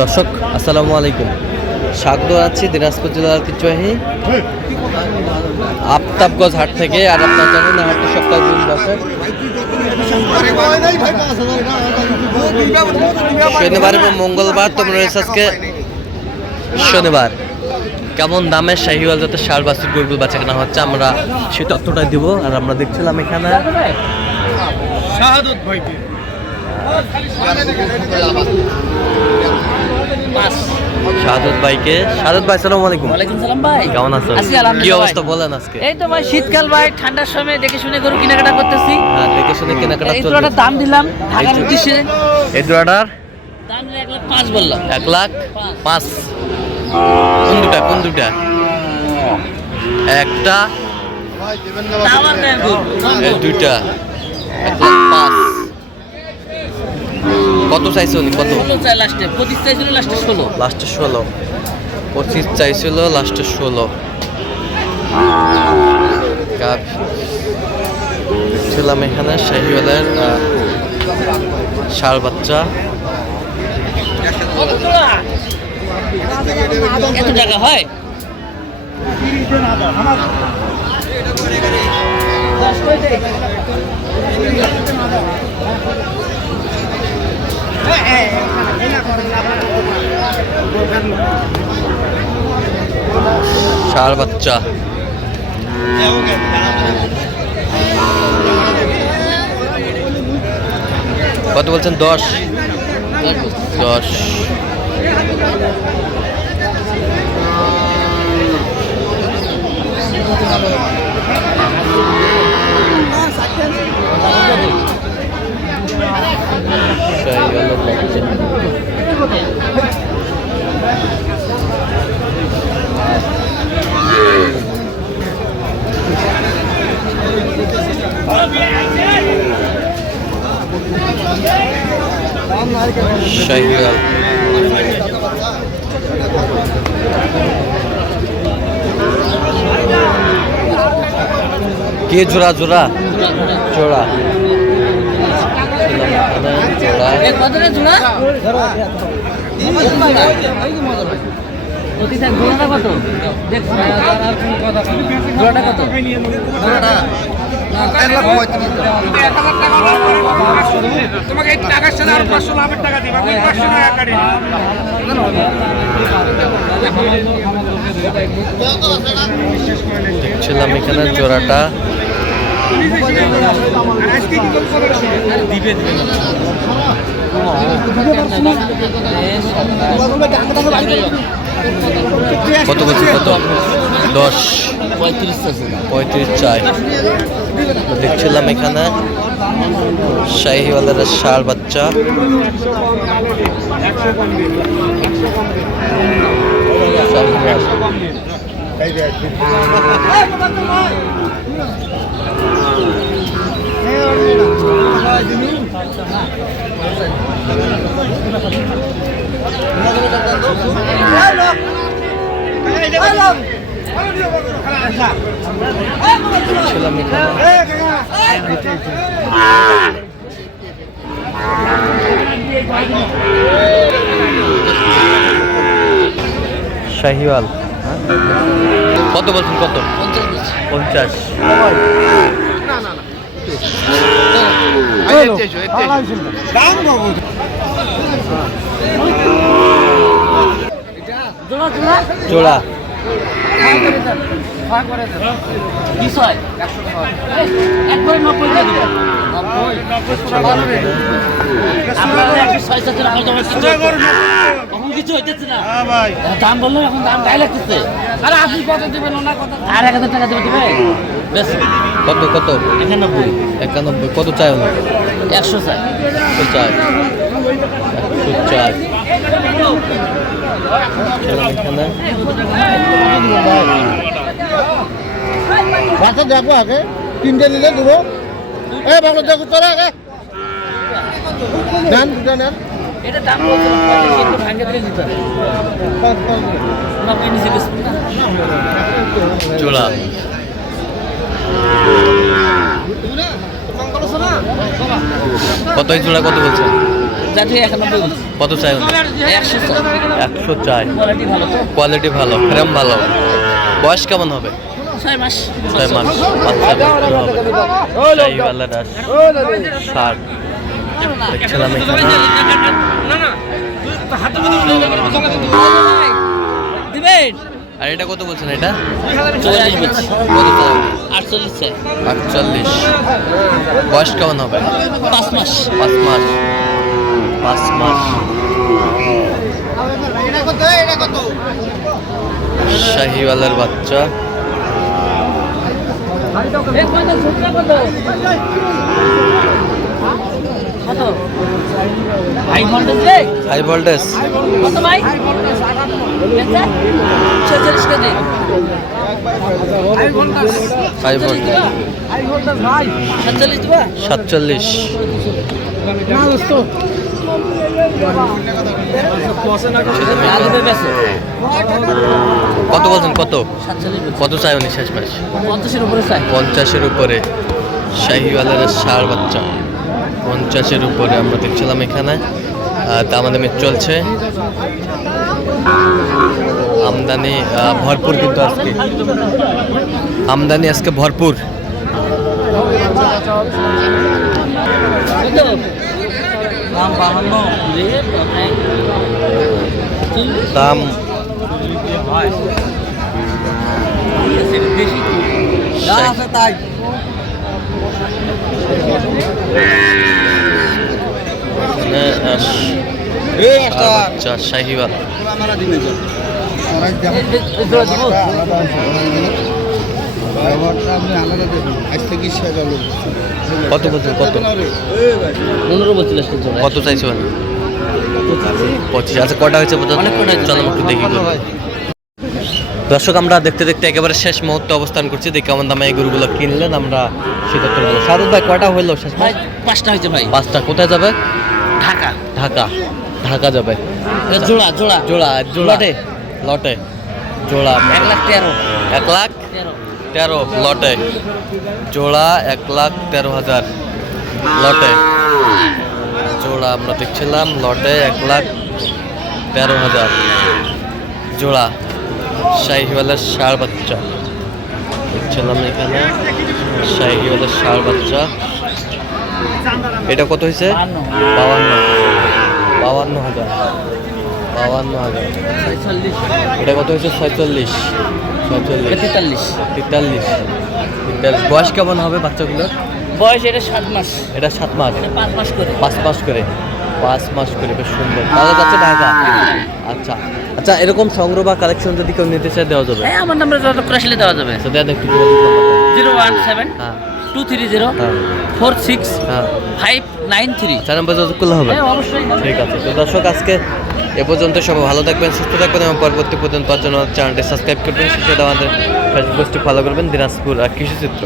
দর্শক আসসালামু আলাইকুম, স্বাগত আছি দিনাজপুর জেলার ঐতিহ্যবাহী আফতাবগঞ্জ হাট থেকে। আর আপনার জানেন হাটটি সপ্তাহে 2 দিন বসে, শনিবার এবং মঙ্গলবার। তোমরা রয়েছে আজকে শনিবার। কেমন দামের শাহিওয়াল জাতের ষাঁড় বাছুর গরুগুলো বেচা কেনা হচ্ছে আমরা সেই তথ্যটাই দিব। আর আমরা দেখছিলাম এখানে শাহাদত ভাইকে, শাহাদত ভাইকে। শাহাদত ভাই আসসালামু আলাইকুম। ওয়ালাইকুম সালাম ভাই, কেমন আছেন? কি অবস্থা বলেন আজকে? এই তো ভাই শীতকাল ভাই, ঠান্ডার সময় দেখে শুনে গরু কেনাকাটা করতেছি। হ্যাঁ, দেখে শুনে কেনাকাটা এই চলছে। জোড়াটার দাম দিলাম ঢাকার উদ্দেশ্যে। এই জোড়াটার দাম দিলে 1,05,000 বললাম। 1,05,000। কোন দুটা? একটা টাওয়ার দেন গো। এই দুইটা 1,05,000। কত চাইছো উনি? কত 16 চাই লাস্টে, 25 চাইছিল লাস্টে 16। লাস্টে 16, 25 চাইছিল লাস্টে 16। ছিলাম এখানে শাহিওয়ালের ষাঁড় বাচ্চা। এত টাকা হয়? ষাঁড় বাচ্চা কত বলছেন? 10। শাহিওয়াল কে জোড়া? জোড়া কতটা জোড়া? জোড়াটা কত? জোড়াটা কত? তোমাকে এই টাকার সাথে আরো 500 লাভের টাকা দিবা, 500 টাকা কাটি। দেখছিলাম এখানে জোড়াটা আজকে কি দিবে কত বলছি? কত? 10, 35 চাই। দেখছিলাম এখানে শাহিওয়ালের ষাঁড় বাচ্চা। ছিলাম এখানে শাহিওয়াল। কত বলছেন? কত? 50। জোড়া কিছু হইতেছে না দাম বললো, এখন দাম গায়ে লাগতেছে। আরে আপনি কত দেবেন? ওনার কথা আর 1,000 টাকা দেবে বেশ। কত? 91। 91। কত চাই? 100 চাই। 100 চাই। বাচ্চা দেখো আগে, 3টে নিলে দেবো। ভালো দেখো, চলো আগে নেন, 2টা নেন। এটা দাম বলছিলাম 45, একটু ভাঙে দিয়ে দিতে হবে। জোড়া কত? জোড়া কত বলছেন? যাতে 91 বলছি। কত চাই উনি? 100 চাই। 100 চাই। কোয়ালিটি ভালো তো? কোয়ালিটি ভালো, ফ্রেম ভালো। বয়স কেমন হবে? 6 মাস। 6 মাস। বাচ্চা বিক্রি হবে। শাহিওয়ালের রাস ষাট। দেখছিলাম এখানে। দিবেন? আর এটা কত বলছেন এটা? 44 বলছি। কত চাই? 48 চাই। 48। বয়স কেমন হবে? 5 মাস। 5 মাস। 5 মাস। শাহিওয়ালের বাচ্চা। এই কত ছোটটা কত? কত? হাই ভোল্টেজ রে? High voltage. কত ভাই? 46 কেজি। High voltage. 47 দিবা? 47। আলুতে বেচো। কত বলছেন? কত 47 কত চাই উনি শেষ মাস? 50 এর উপরে চাই। 50-এর উপরে। শাহিওয়ালের ষাঁড় বাচ্চা 50-এর উপরে আমরা দেখছিলাম এখানে। দামাদামি চলছে। আমদানি ভরপুর, কিন্তু আজকে আমদানি আজকে ভরপুর। কত? দাম 52 রে বাপরে। দাম বেশি যা আছে তাই। বাচ্চা শাহিওয়াল। কত বলছেন? কত 15 বলছিল কত চাইছো? 25। আচ্ছা, কটা হয়েছে পর্যন্ত? অনেক কটা হয়েছে। চলো একটু দেখি। দর্শক, আমরা দেখতে দেখতে একেবারে শেষ মুহূর্তে অবস্থান করছি। দেখি কেমন দামে এই গরুগুলো কিনলেন আমরা সেটা তো বলবো। সাদুদ ভাই, কয়টা হইলো শেষ ভাই? মাস? 5টা হয়েছে ভাই। 5টা। কোথায় যাবে? ঢাকা। ঢাকা। ঢাকা যাবে। জোড়া জোড়া জোড়া জোড়া লটে। লটে জোড়া 1,13,000। 1,13,000 লটে। জোড়া 1,13,000 লটে। জোড়া আমরা দেখছিলাম লটে 1,13,000 জোড়া। শাহিওয়ালের ষাঁড় বাচ্চা দেখছিলাম এখানে। শাহিওয়ালের ষাঁড় বাচ্চা। এটা কত হয়েছে? 52,000। 52,000। এটা কত হয়েছে? 46। 43। 43। বয়স কেমন হবে বাচ্চাগুলোর? বয়স এটা 7 মাস। এটা 7 মাস। 5 মাস করে। 5 মাস করে। 5 মাস করে। বেশ সুন্দর। তাহলে যাচ্ছে ঢাকা। আচ্ছা আচ্ছা, এরকম সংগ্রহ বা কালেকশন যদি কেউ নিতে চায় দেওয়া যাবে? হ্যাঁ, আমার নাম্বার যত করে আসলে দেওয়া যাবে। আচ্ছা, দেন একটু যোগাযোগ করবেন। 017 হ্যাঁ 230 হ্যাঁ 46 হ্যাঁ 593। 4 নম্বর যোগাযোগ করলে হবে? হ্যাঁ, অবশ্যই। ঠিক আছে। তো দর্শক, আজকে এ পর্যন্ত। সবাই ভালো থাকবেন, সুস্থ থাকবেন এবং পরবর্তী পর্যন্ত পাওয়ার জন্য চ্যানেলটি সাবস্ক্রাইব করবেন। সেটা আমাদের ফেসবুক পেজটি ফলো করবেন, দিনাজপুর কৃষি চিত্র।